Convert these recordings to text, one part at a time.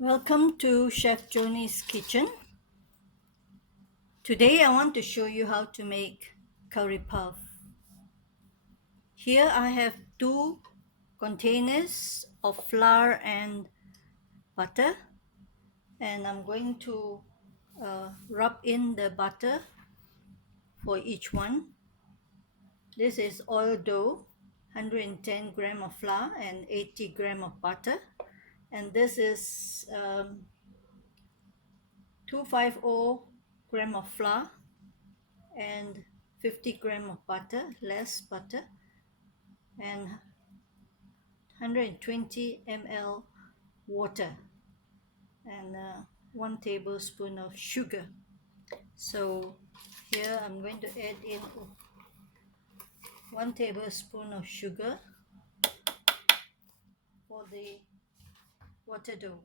Welcome to Chef Joni's kitchen. Today I want to show you how to make curry puff. Here I have two containers of flour and butter, and I'm going to rub in the butter for each one. This is oil dough, 110 gram of flour and 80 gram of butter, and this is 250 gram of flour and 50 gram of butter, less butter, and 120 ml water, and 1 tablespoon of sugar. So here I'm going to add in 1 tablespoon of sugar for the water dough.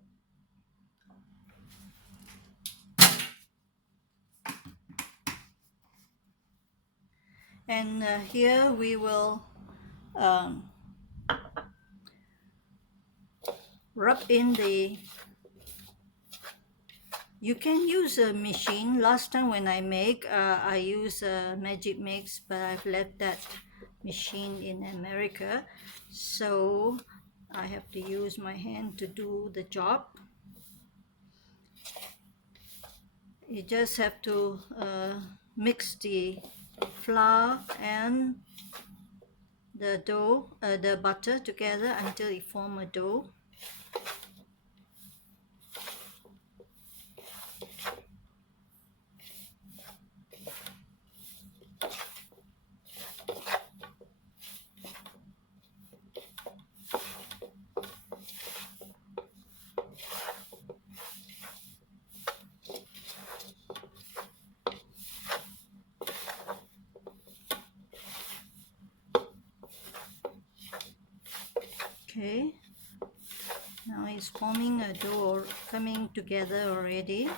And here we will rub in you can use a machine. Last time when I make, I use a Magic Mix, but I've left that machine in America, so I have to use my hand to do the job. You just have to mix the flour and the dough, the butter together until it forms a dough. Okay, now it's forming a dough, coming together already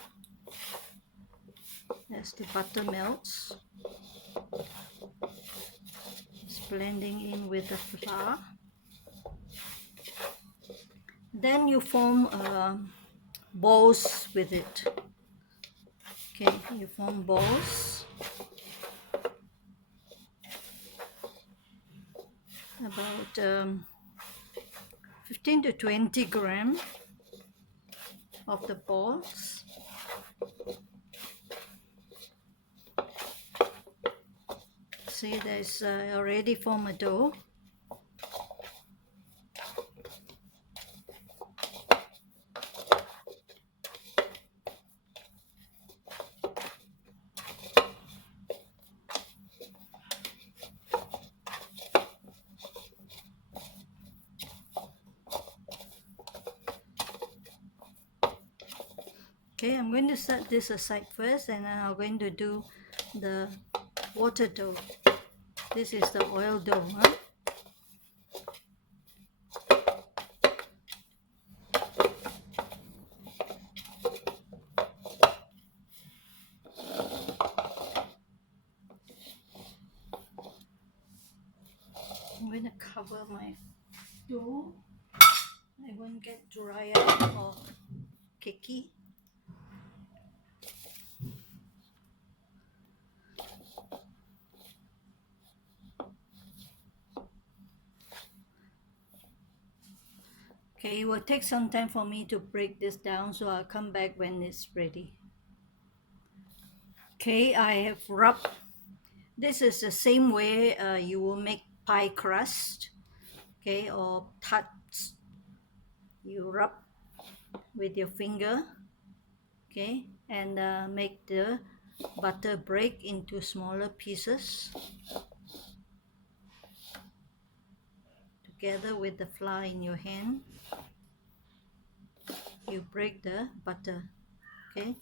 as the butter melts. It's blending in with the flour. Then you form balls with it. Okay, you form balls about 15 to 20 gram of the balls. See, there's already formed a dough. Okay, I'm going to set this aside first, and then I'm going to do the water dough. This is the oil dough, huh? I'm going to cover my dough. I won't get dry out or cakey. Okay, it will take some time for me to break this down, so I'll come back when it's ready. Okay, I have rubbed. This is the same way you will make pie crust, okay, or tarts. You rub with your finger, okay, and make the butter break into smaller pieces together with the flour in your hand. You break the butter, okay,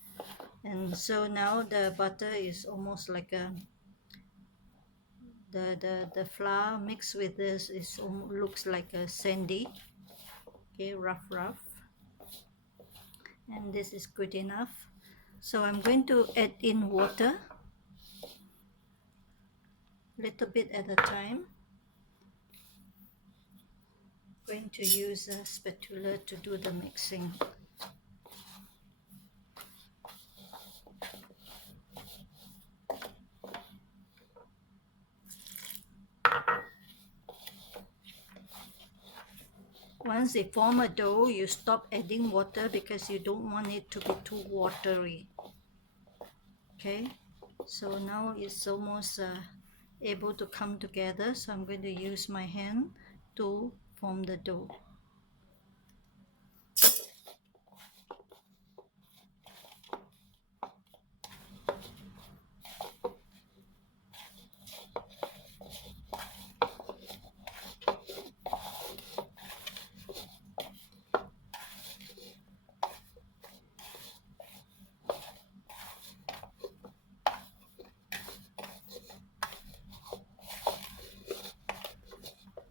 and so now the butter is almost like a the flour mixed with this is looks like a sandy, okay, rough, and this is good enough. So I'm going to add in water, little bit at a time. I'm going to use a spatula to do the mixing. once they form a dough, you stop adding water because you don't want it to be too watery. Okay, so now it's almost able to come together, so I'm going to use my hand to form the dough.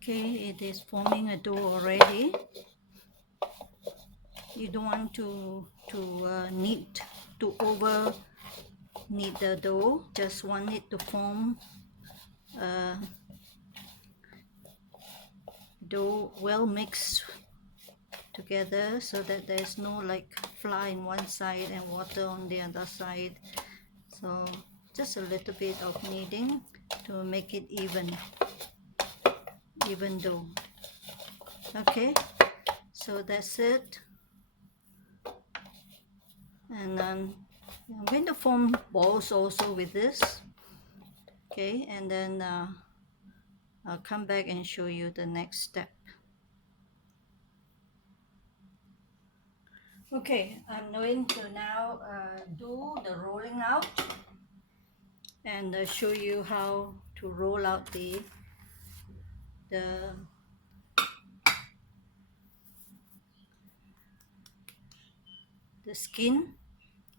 Okay, it is forming a dough already. You don't want to knead, to over knead the dough, just want it to form dough well mixed together so that there's no like flour in one side and water on the other side. So just a little bit of kneading to make it even dough. Okay, so that's it. And I'm going to form balls also with this. Okay, and then I'll come back and show you the next step. Okay, I'm going to now do the rolling out and show you how to roll out the skin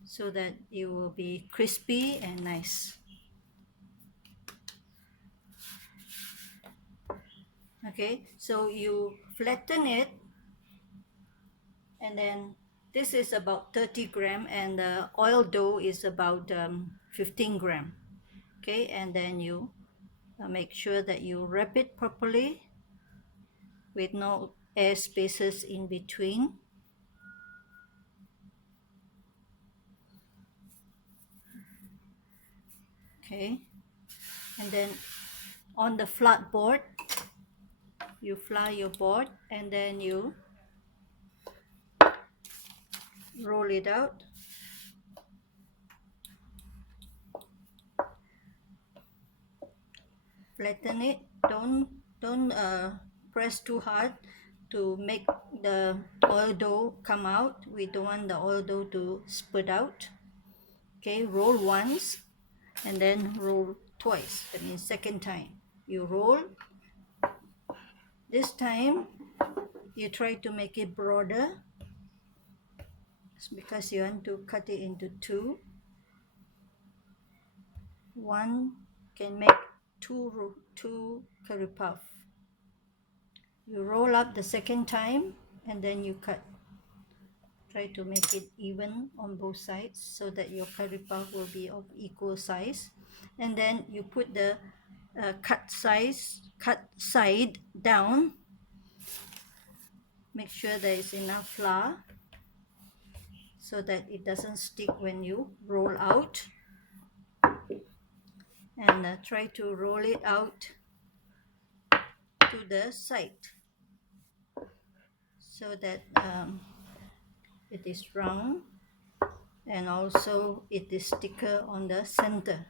so that it will be crispy and nice. Okay, so you flatten it, and then this is about 30 gram and the oil dough is about 15 gram. Okay, and then you make sure that you wrap it properly with no air spaces in between. Okay, and then on the flat board, you fly your board and then you roll it out. Flatten it. Don't press too hard to make the oil dough come out. We don't want the oil dough to spurt out. Okay, roll once and then roll twice. That means second time. You roll. This time you try to make it broader. It's because you want to cut it into two. One can make two curry puff. You roll up the second time and then you cut. Try to make it even on both sides so that your curry puff will be of equal size. And then you put the cut side down. Make sure there is enough flour so that it doesn't stick when you roll out. And try to roll it out to the side so that it is round and also it is thicker on the center.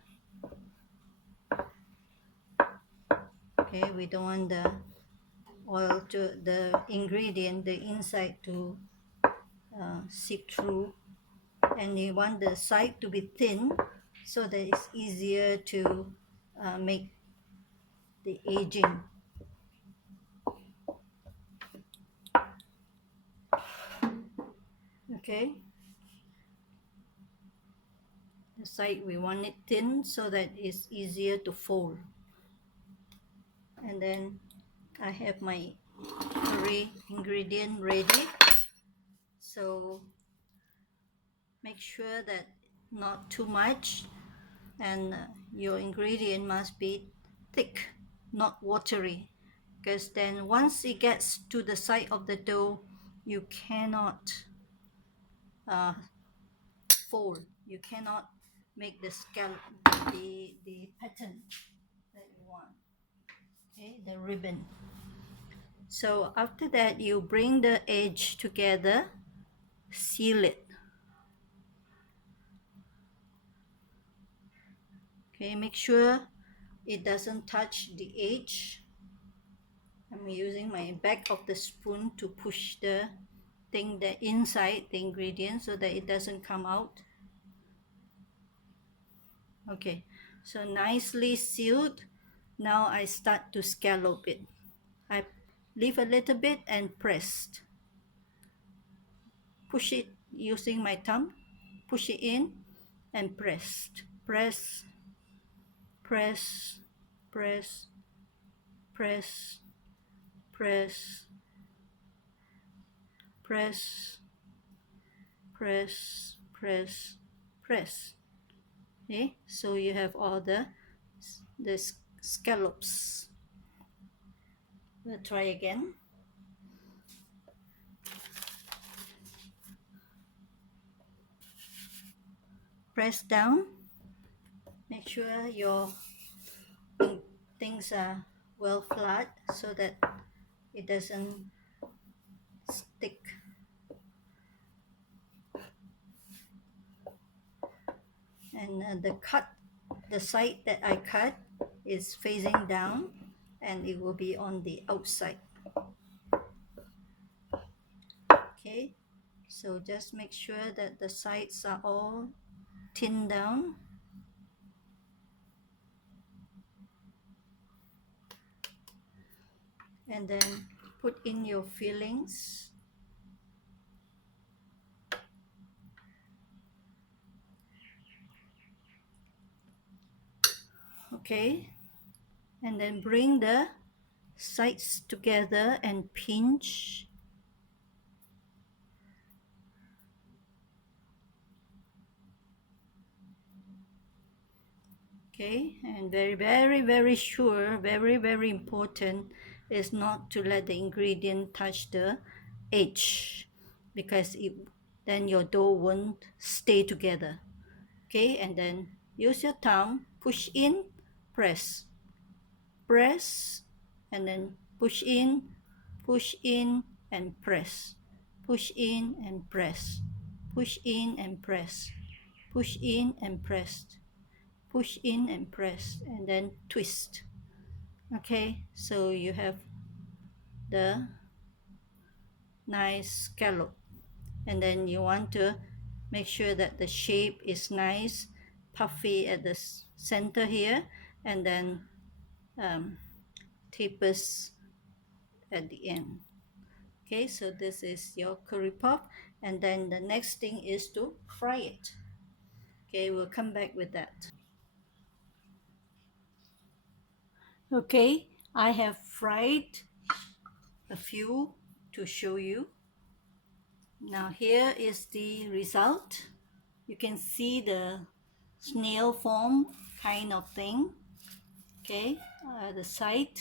Okay, we don't want the oil to the ingredient, the inside to seep through, and you want the side to be thin so that it's easier to make the aging. Okay, the side we want it thin so that it's easier to fold. And then I have my curry ingredient ready, so make sure that not too much, and your ingredient must be thick, not watery, because then once it gets to the side of the dough you cannot fold, you cannot make the scallop, the pattern that you want. Okay, the ribbon. So after that, you bring the edge together, seal it. Okay, make sure it doesn't touch the edge. I'm using my back of the spoon to push the thing that inside the ingredient so that it doesn't come out. Okay, so nicely sealed. Now I start to scallop it. I leave a little bit and pressed. Push it using my thumb. Push it in and pressed. Press, press, press, press, press, press, press, press, press. Okay, so you have all the scallops. We'll try again. Press down. Make sure your things are well flat so that it doesn't stick. And the side that I cut is facing down and it will be on the outside. Okay, so just make sure that the sides are all thinned down. And then put in your fillings. Okay, and then bring the sides together and pinch. Okay, and very sure, very important is not to let the ingredient touch the edge, because then your dough won't stay together. Okay, and then use your thumb, push in, press, press, and then push in and press, push in and press, push in and press, push in and press, push in and press, and then twist. Okay, so you have the nice scallop, and then you want to make sure that the shape is nice, puffy at the center here, and then tapers at the end. Okay, so this is your curry puff, and then the next thing is to fry it. Okay, we'll come back with that. Okay, I have fried a few to show you. Now here is the result. You can see the snail form kind of thing. Okay, the side,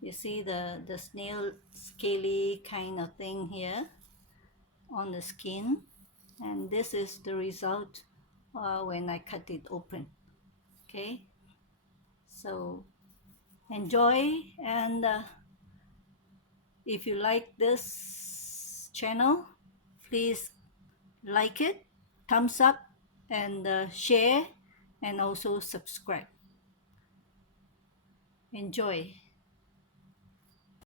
you see the snail scaly kind of thing here on the skin, and this is the result when I cut it open. Okay, so enjoy, and if you like this channel, please like it, thumbs up, and share, and also subscribe. Enjoy.